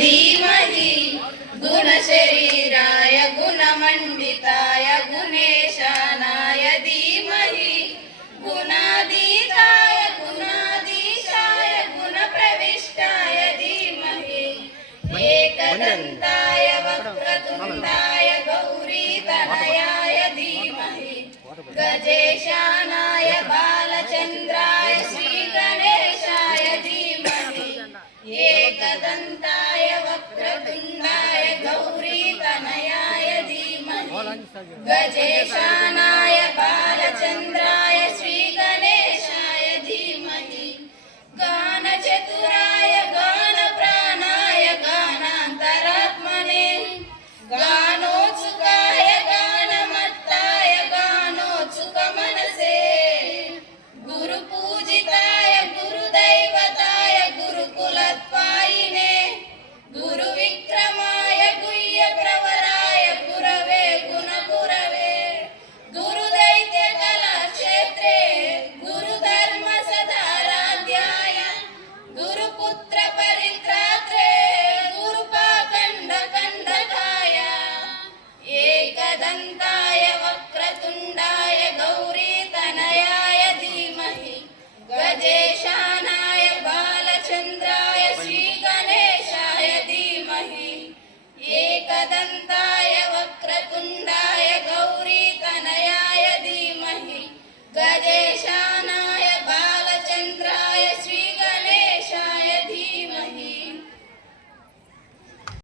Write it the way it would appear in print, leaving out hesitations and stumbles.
धीमहि गुणशरीराय गुणमण्डिताय गुणेशानाय धीमहि गुणातीताय गुणाधीशाय गुणप्रविष्टाय धीमहि एकदन्ताय वक्रतुण्डाय गौरीतनयाय धीमहि गजेशानाय बालचन्द्राय श्रीगणेशाय धीमहि एकदन्ताय वक्रतुण्डाय गौरीतनयाय धीमहि गजेशानाय बालचन्द्राय